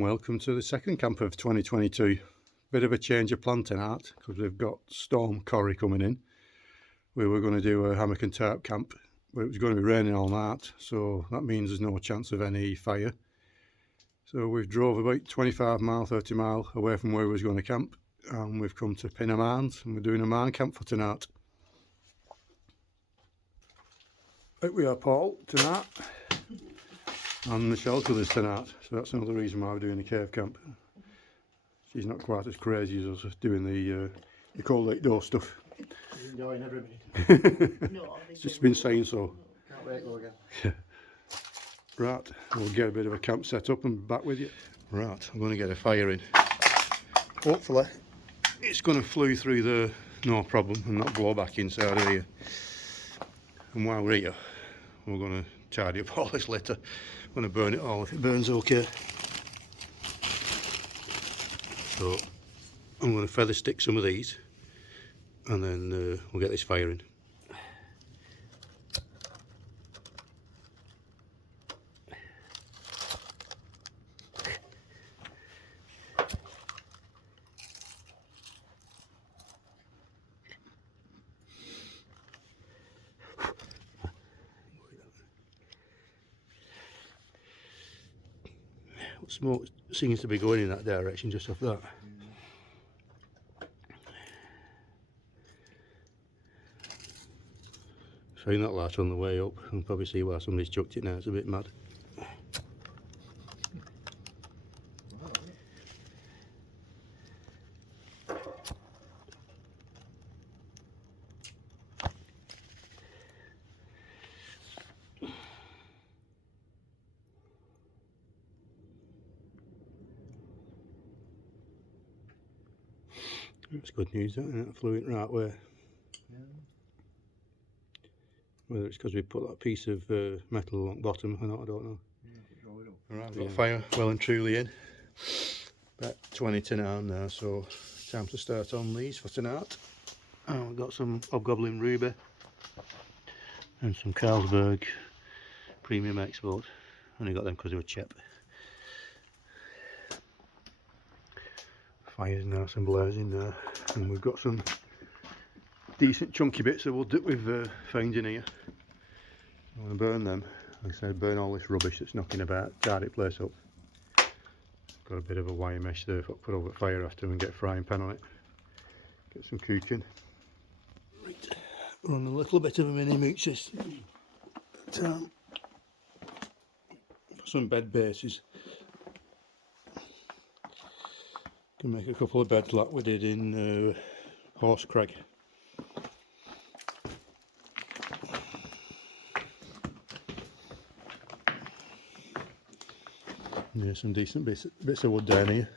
and welcome to the second camp of 2022. Bit of a change of plan tonight because we've got Storm Corrie coming in. We were going to do a hammock and tarp camp, but it was going to be raining all night, so that means there's no chance of any fire. So we've drove about 25 mile, 30 mile away from where we was going to camp, and we've come to Pinnermans, and we're doing a man camp for tonight. Out we are, Paul, tonight, and Michelle's with us tonight, so that's another reason why we're doing the cave camp. She's not quite as crazy as us doing the cold outdoor stuff. She's enjoying every minute. No, It's just been saying so. Can't wait to go again. Yeah. Right, we'll get a bit of a camp set up and be back with you. Right, I'm going to get a fire in. Hopefully it's going to flew through there no problem and not blow back inside of here. And while we're here, we're going to tidy up all this litter. I'm going to burn it all if it burns okay. So I'm going to feather stick some of these and then we'll get this fire in. Smoke seems to be going in that direction just off that. Found that light on the way up. You can probably see why somebody's chucked it now, it's a bit mad. That's good news, isn't it? It flew it right way. Yeah. Whether it's because we put that piece of metal along the bottom or not, I don't know. Yeah, Right, we've got fire well and truly in. About 20 to 9 now, so time to start on these for tonight. Oh, we've got some Hobgoblin Ruby and some Carlsberg Premium Export. Only got them because they were cheap. Fire's nice and blazing there, and we've got some decent chunky bits that we've found in here. I want to burn them. Like I said, burn all this rubbish that's knocking about, tidy the place up. Got a bit of a wire mesh there for put over the fire after and get a frying pan on it. Get some cooking. Right, run a little bit of a mini mooch this time for some bed bases. Can make a couple of beds like we did in Horse Crag. Yeah, some decent bits of wood down here.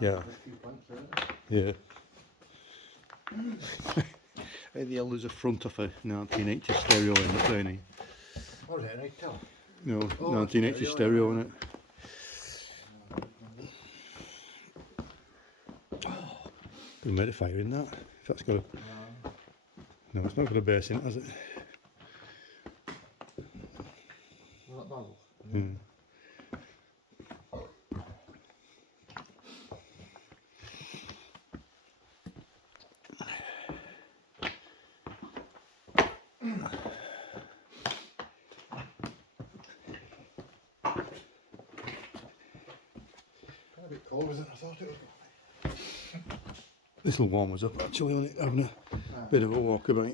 Yeah. Yeah. Hey, the hell, there's a front of a 1980 stereo in the down here. What is it, an 8-tel? No, Oh, 1980 stereo in it. Could have made a fire in that. If that's got a... No, it's not got a base in it, has it? That bottle? Mm. A bit cold, isn't it? I thought it was. This will warm us up actually, on it having a bit of a walk about.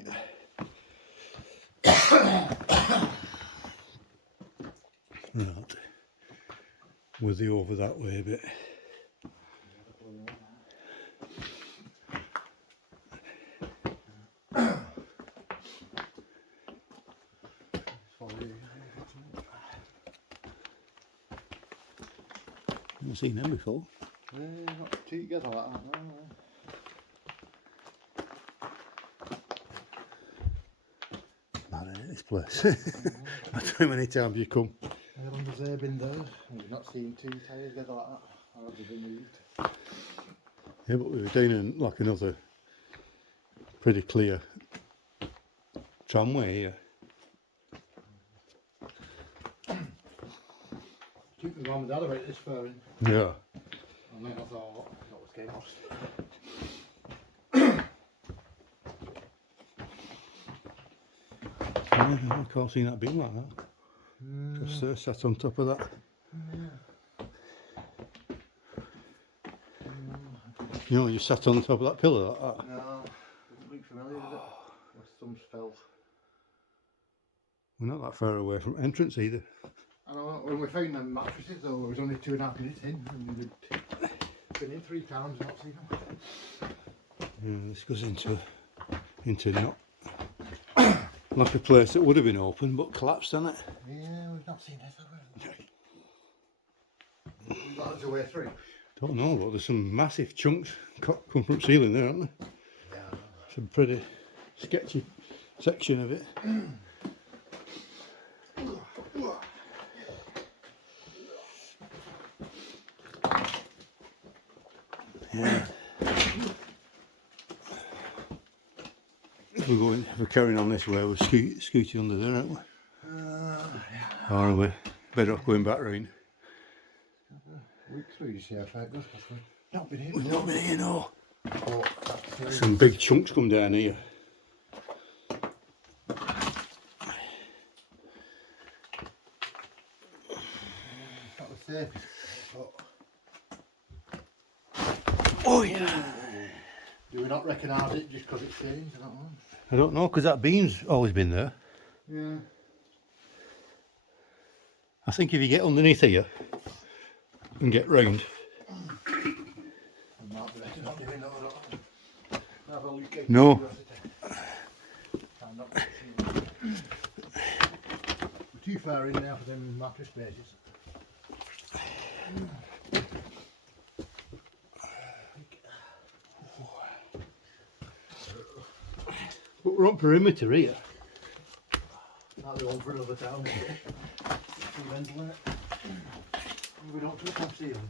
Right, with the over that way a bit. I've seen them before. Not too together like that, no. Mad, isn't it, this place? I don't know how many times you come. How long has they been there? We've not seen two tires together like that. How have they been moved? Yeah, but we were down in like another pretty clear tramway here. took my mum and dad about this furring. Yeah. And then I thought, that was getting lost. Yeah, I can't see that being like that. Just sat on top of that. You know, you sat on top of that pillar like that. No, doesn't look familiar, does it? Or some fell. We're not that far away from entrance either. I know, when we found them mattresses though, it was only 2.5 minutes in, and we'd been in 3 times and not seen them. Yeah, this goes into not like a place that would have been open but collapsed on it. Yeah, we've not seen this, have we? We've got us a way through. Don't know, but there's some massive chunks come from ceiling there, aren't there? Yeah. It's a pretty sketchy section of it. Yeah. We're carrying on this way, we're scooting under there, aren't we? Yeah. Or are we better off going back round? Weeks through, you see how far it goes, because we've not been here. We've not been here, no. Oh, Some big chunks come down here. Not the safest, but... Oh yeah. Do we not recognise it just because it's changed? I don't know, because that beam's always been there. Yeah. I think if you get underneath here and get round. No. We're too far in now for them mattress bases. But we're on perimeter here. Not the one for another town. We don't touch that ceiling.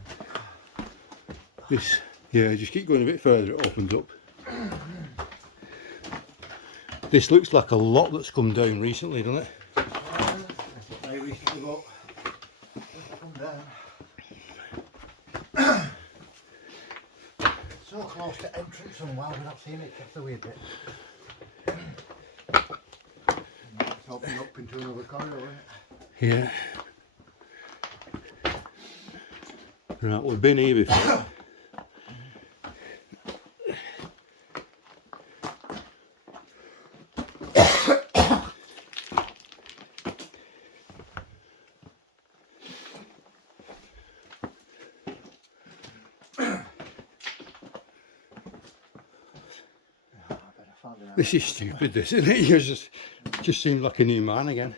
This, yeah, just keep going a bit further, it opens up. This looks like a lot that's come down recently, doesn't it? Very recently, but come down. So close to entrance and wow, we're not seeing it, that's the weird bit. It's opening up into another corridor, isn't it? Yeah. Right, we've been here before. This is stupid, this, isn't it? You just seemed like a new man again.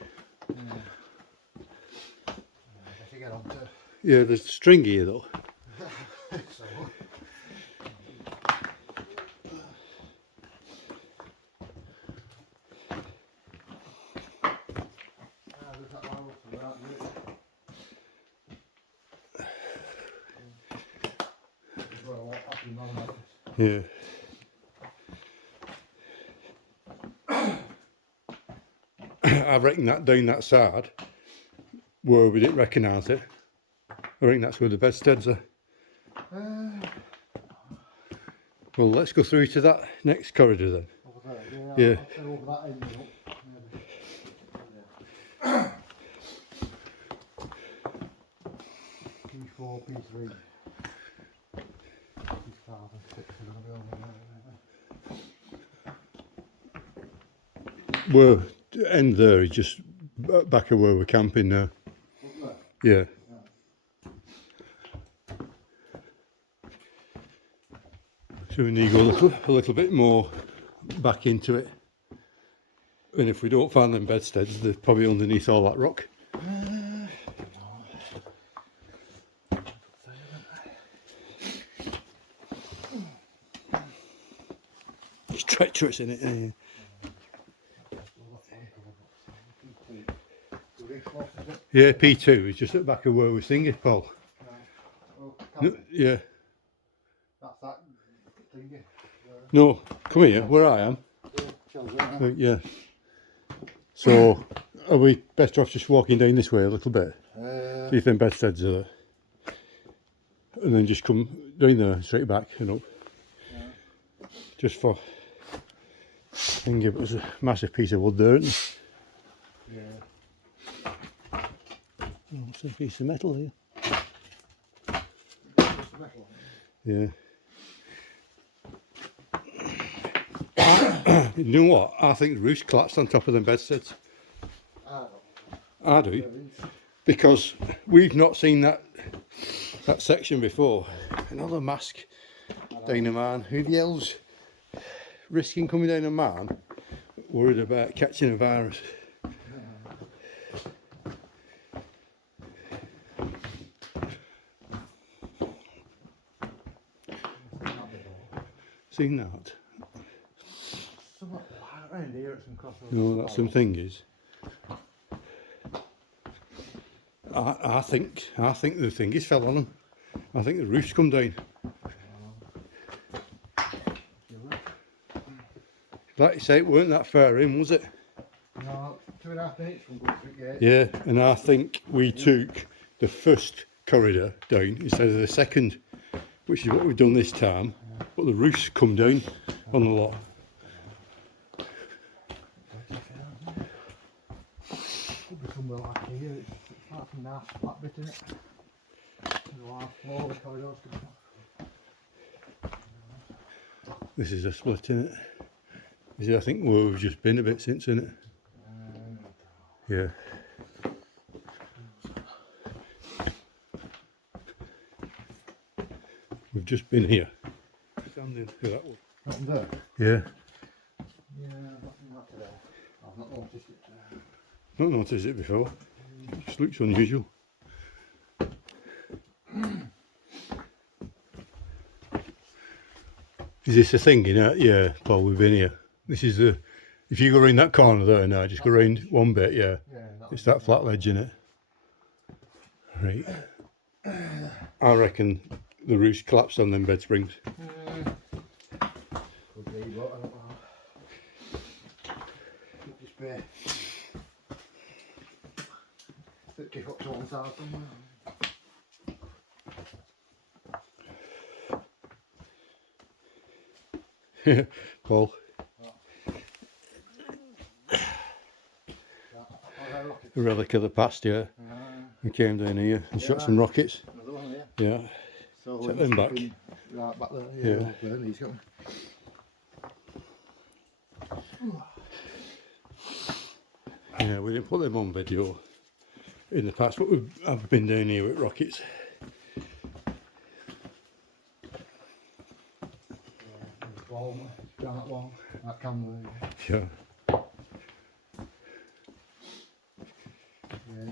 Yeah, there's string here though. Yeah. I reckon that down that side, where we didn't recognise it, I reckon that's where the bedsteads are. Well, let's go through to that next corridor then. Over there, Yeah. I'll over that end, maybe. P4, P3, P5 and 6 are going to be over there. Where the end there is just back of where we're camping now. Yeah. So we need to go a little bit more back into it. And if we don't find them bedsteads, they're probably underneath all that rock. It's treacherous, isn't it? Yeah, P2 is just at the back of where we're singing, Paul. No, yeah. That's that thingy. No, come here, where I am. Yeah. So, are we better off just walking down this way a little bit? See if them bedsteads are there. And then just come down there, straight back and up. Yeah. Just for, I think it was a massive piece of wood there, isn't it? Yeah. Oh, what's a piece of metal here? Just the metal. Yeah. You know what? I think the roof's collapsed on top of them bedsteads. I do. Because we've not seen that section before. Another mask down a man. Who the hell's risking coming down a man worried about catching a virus? Seen that? Somewhat white around here at some crossover. No, that's some thing is. I think the thingies fell on them. I think the roof's come down. Like you say, it weren't that far in, was it? No, 2.5 minutes from Good Street Gate. Yeah, and I think we took the first corridor down instead of the second, which is what we've done this time. But the roof's come down on the lot. Could be somewhere like here. It's like a nice flat bit in it. The last floor, the corridors could be. This is a split in it. This is, I think, where we've just been a bit since, isn't it? Yeah. We've just been here. Standing for that one. Nothing there? Yeah. Yeah, nothing like today. I've not noticed it. Not noticed it before. It just looks unusual. Is this a thing, you know? Yeah, Paul, we've been here. This is the, if you go around that corner there now, just go around one bit, yeah. It's that flat ledge, isn't it? Right. I reckon the roof's collapsed on them bed springs. Could be, but I don't know. Could just be 30 foot tall tower somewhere. Paul. A relic of the past, yeah. We came down here and shot some rockets. Another one, Yeah. So Set them back. Right back there. Yeah. Burn these going. Yeah, we didn't put them on video in the past, but I've been down here with rockets. Wall, down that wall, that camera. Yeah. Yeah,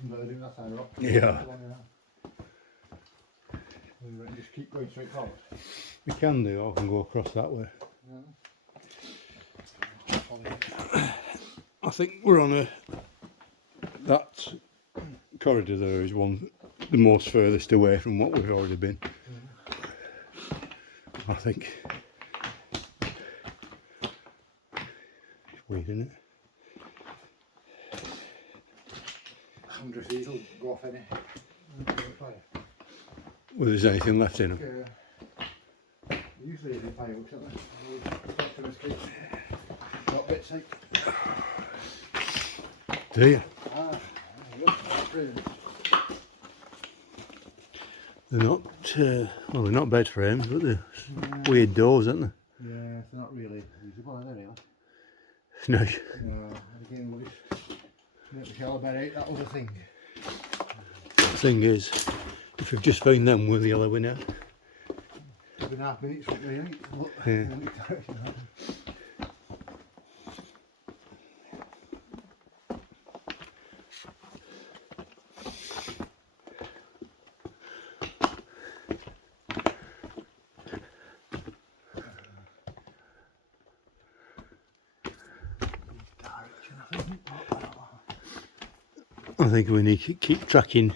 converting, that's how rock. Yeah. We just keep going straight forward. We can do, I can go across that way. Yeah. I think we're on that corridor there is the most furthest away from what we've already been. I think. It's weird, isn't it? I wonder if these will go off any. Well, there's anything left in them. Usually they fireworks, aren't they? Got bits like. Do you? They're not, well, they're not bed frames, but they're weird doors, aren't they? Yeah, they're not really usable, are they really? No. No, again, we'll just make the shell about out that other thing. The thing is, if we've just found them, we're yellowing out. 2.5 minutes, really. Look, Yeah. I think we need to keep tracking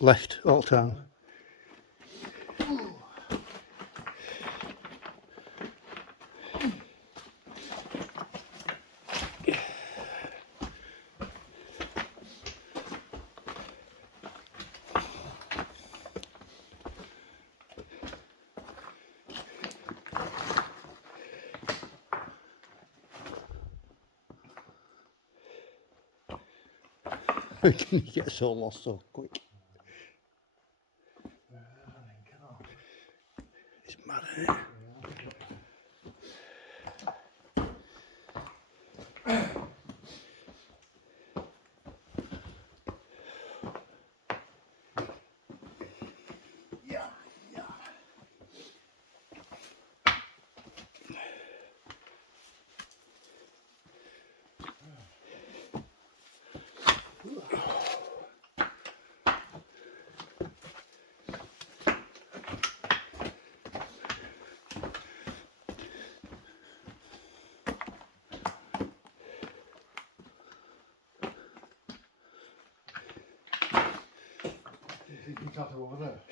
left all the time. Can you get so lost so quick? It's mad, isn't it?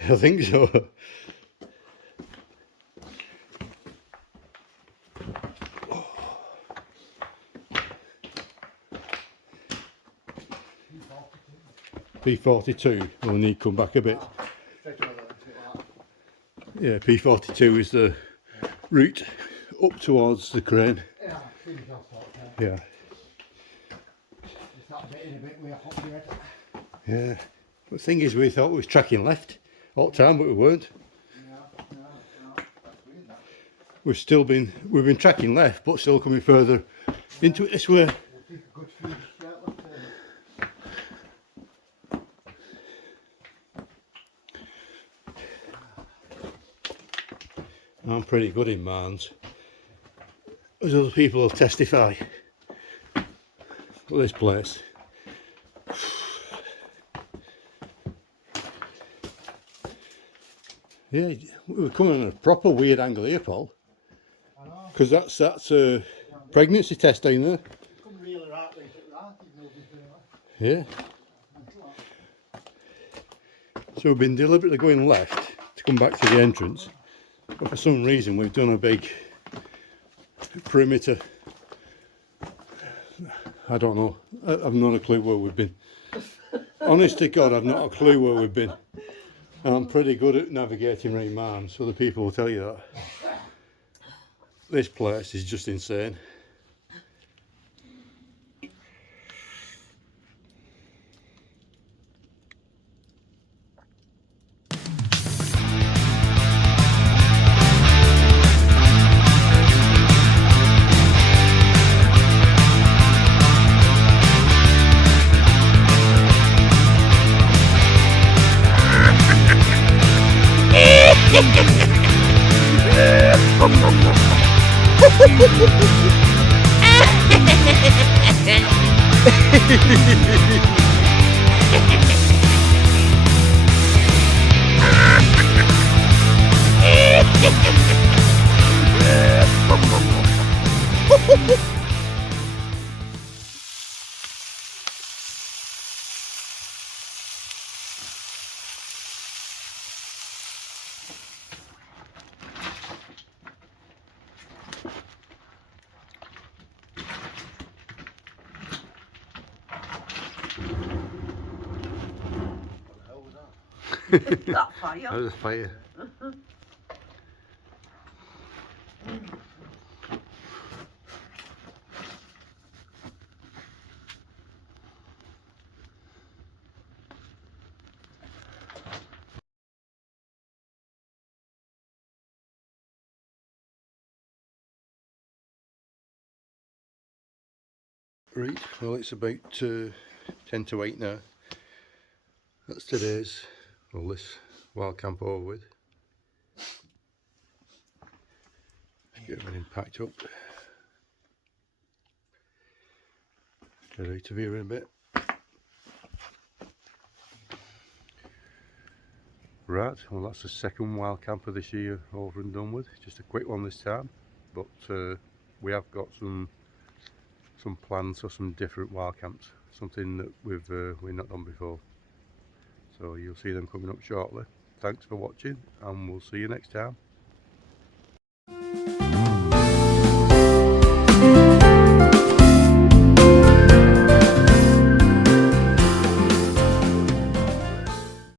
I think so. P42 will need to come back a bit. Yeah, P42 is the route up towards the crane. Yeah. Yeah. The thing is, we thought we was tracking left all the time, but we weren't. We've been tracking left, but still coming further into it this way. I'm pretty good in Marnes, as other people will testify. Look at this place. Yeah, we're coming on a proper weird angle here, Paul. Because that's a pregnancy test down there. Yeah. So we've been deliberately going left to come back to the entrance, but for some reason we've done a big perimeter. I don't know. I've not a clue where we've been. Honest to God, I've not a clue where we've been. And I'm pretty good at navigating around Marnes, so the people will tell you that. This place is just insane. That fire. That was a fire. Right, well it's about 10 to 8 now. That's today's, well this wild camp over with. Get everything packed up. Get out of here in a bit. Right, well that's the second wild camp of this year over and done with. Just a quick one this time, but we have got some plans for some different wild camps, something that we've not done before. So you'll see them coming up shortly. Thanks for watching and we'll see you next time.